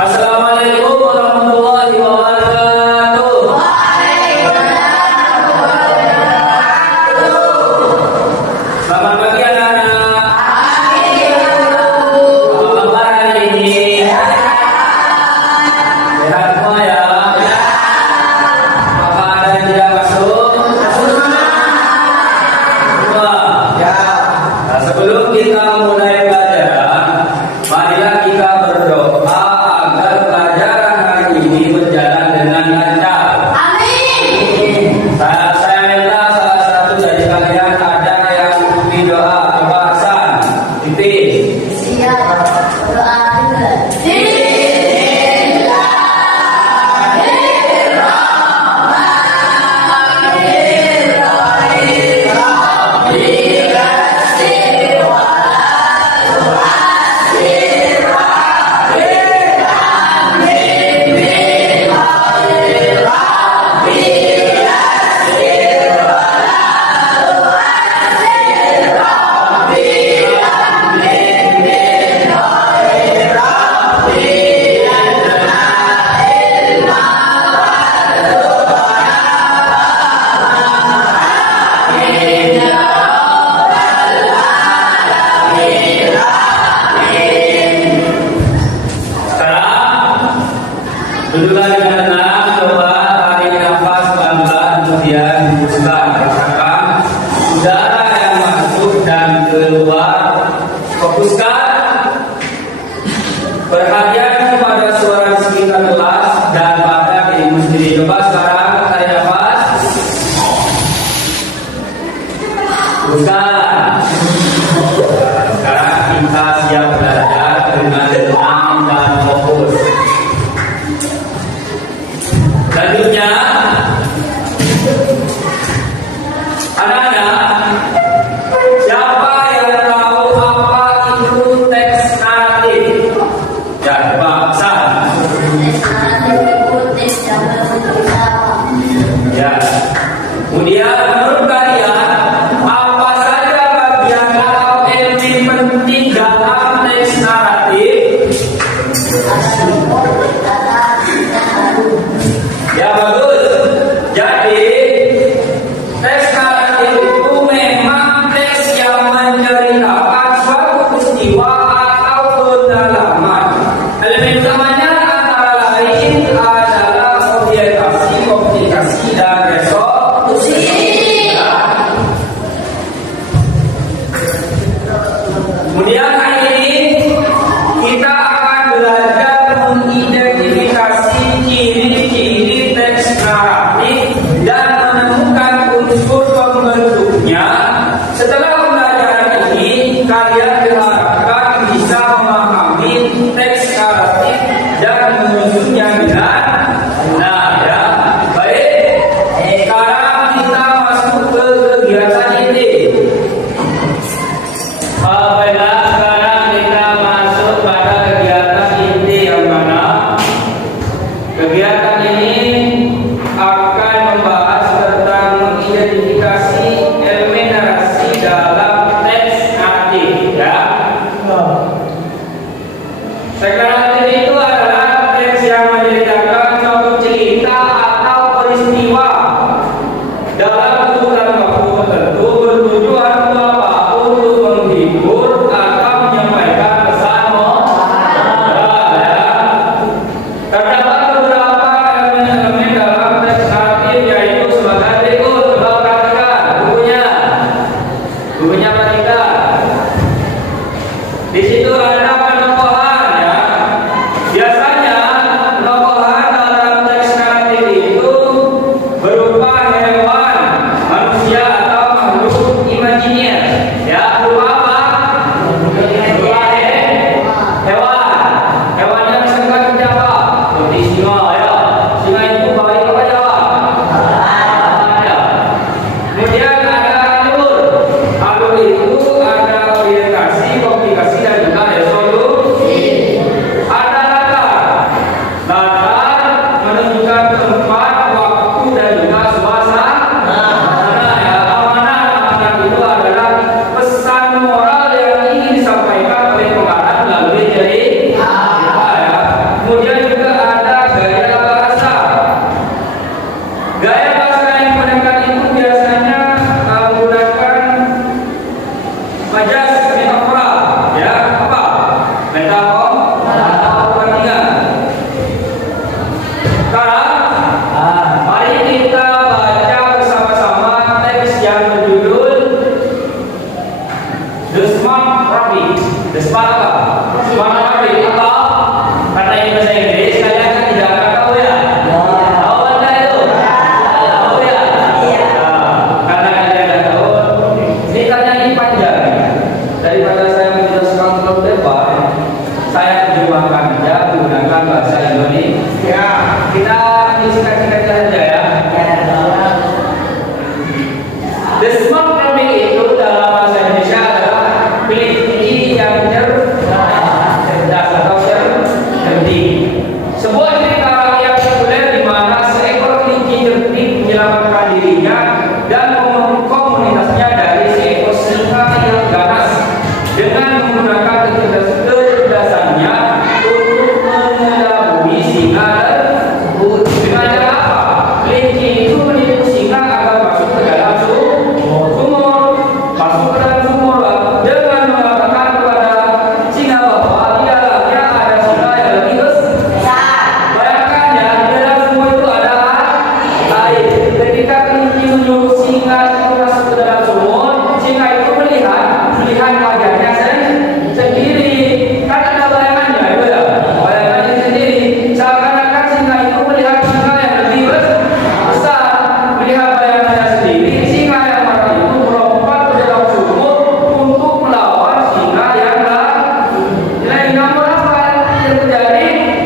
Assalamualaikum warahmatullahi wabarakatuh. Selamat pagi anak-anak. Apa kabar hari ini? Sehat semua ya? Apa ada yang tidak masuk? Semua? Nah, sebelum kita mulai pelajaran, marilah kita berdoa agar pelajaran hari ini berjalan dengan lancar. Amin. Saya minta salah satu dari kalian ada yang ikuti doa. Coba Hasan, Titis. Siap. Doa juga. Duduklah dengan tenang, coba tarik nafas pelan-pelan, kemudian hembuskan. Rasakan udara yang masuk dan keluar. Fokuskan perhatian pada suara di sekitar kelas dan pada dirimu sendiri. Coba sekarang tarik nafas. Hembuskan. Sekarang kita siap belajar dengan tenang dan fokus. Selanjutnya, anak-anak, siapa yang tahu apa itu teks naratif? Ya, coba Hasan. Ya. Kemudian menurut kalian apa saja bagian atau elemen penting dalam teks naratif? Ya, bagus. Jadi teks naratif itu memang teks yang menceritakan suatu peristiwa atau pendalaman. Elemen utamanya antara lain adalah orientasi, komunikasi, dan resolusi. Ya. Kemudian hari ini kita akan belajar mengidentifikasi ciri-ciri teks naratif dan menemukan unsur pembentuknya. Setelah pembelajaran ini, kalian diharapkan bisa memahami teks naratif dan menyusunnya dengan benar, ya. Baik, sekarang kita masuk ke kegiatan inti. Baiklah, sekarang kita masuk pada kegiatan inti yang mana kegiatan ini akan membahas tentang mengidentifikasi elemen narasi dalam teks naratif, ya. Teks naratif itu adalah teks yang menceritakan suatu cerita atau peristiwa dalam ukuran waktu tertentu bertujuan untuk menghibur atau menyampaikan pesan moral, ya. Terdapat beberapa elemen dalam teks naratif yaitu sebagai berikut. Coba perhatikan bukunya perhatikan. Di situ ada penokohan, ya.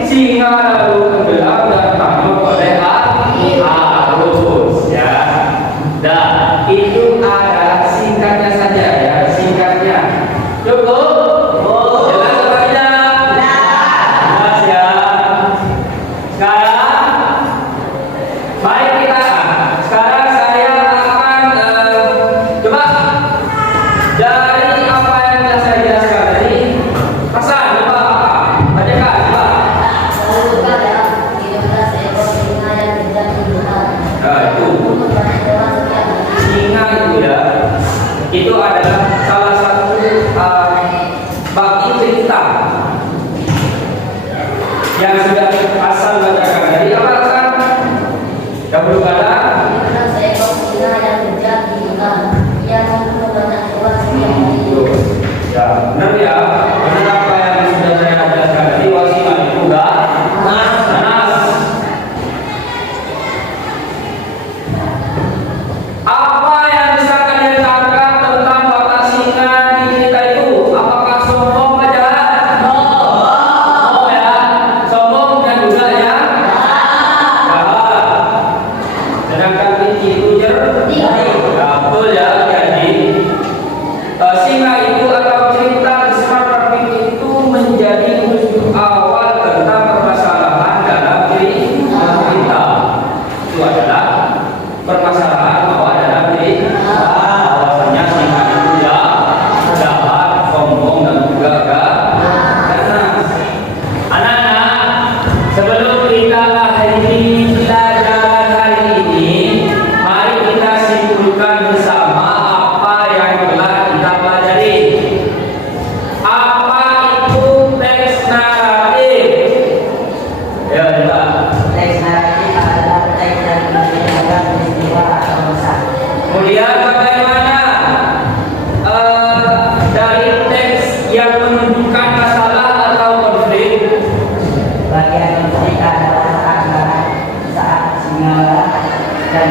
singa lalu tenggelam dan tanggung oleh arus ya. Dan itu ada singkatnya saja ya, singkatnya. Cukup? Jelas apa tidak? Jelas ya. Sekarang mari kita. Sekarang saya akan coba dari apa yang sudah saya jelaskan tadi. Hasan, coba bacakan coba. Lalu ada 13 ekor singa yang tidak dibunuh. Nah, itu singa itu ya, itu adalah salah satu bagi cerita yang sudah Hasan bacakan tadi. Apa Hasan? Dahulu kala 13 ekor singa yang tidak dibunuh. Yang membunuh banyak hewan setiap hari. ya benar ya, benar apa yang sudah saya ajarkan tadi. Wasimah itu enggak nanas. Apa yang bisa kalian tangkap tentang watak singa di cerita itu? Apakah sombong aja? Sombong ya, sombong dan juga ya jahat. Sedangkan kelinci itu jernih. Ya, betul ya. Jadi singa itu atau cerita di Smart Traffic itu menjadi musuh awal tentang permasalahan dalam diri kita. Itu adalah permasalahan awal dalam diri kita. Bahwasanya singa itu ya jahat, sombong dan juga ganas. Anak-anak, sebelum kita akhiri pelajaran hari ini, mari kita simpulkan bersama apa yang telah kita pelajari. Apa itu teks naratif? Ya, coba. Teks naratif adalah teks yang menceritakan peristiwa atau kisah. Kemudian bagaimana dari teks yang menunjukkan masalah atau konflik? Bagian konflik adalah saat singa dan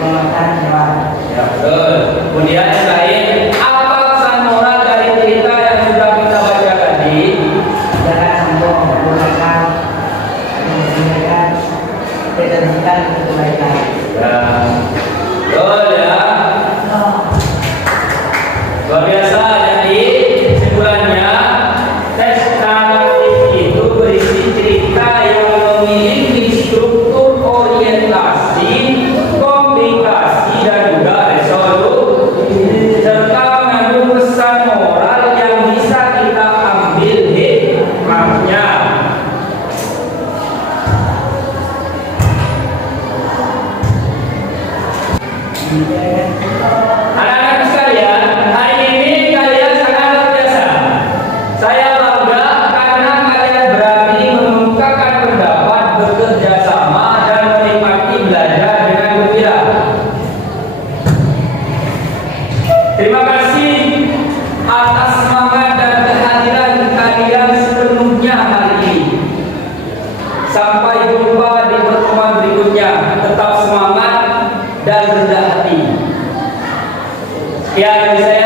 memakan hewan. Ya, betul. Kemudian yang lain, apa pesan moral dari cerita yang sudah kita baca tadi? Jangan sombong menggunakan menggunakan keterbukaan untuk kebaikan. Ya, betul ya. Luar biasa. Jadi kesimpulannya, teks naratif itu berisi cerita yang memiliki struktur orientasi, komplikasi dan juga resolusi, serta mengandung pesan moral yang bisa kita ambil hikmahnya. Anak-anak sekalian, hari ini kalian sangat luar biasa. Saya bangga karena kalian berani mengungkapkan pendapat, bekerja sama, dan menikmati belajar dengan gembira. Terima kasih atas semangat dan kehadiran kalian sepenuhnya hari ini. Sampai jumpa di pertemuan berikutnya. Tetap semangat dan rendah hati. Sekian dari saya.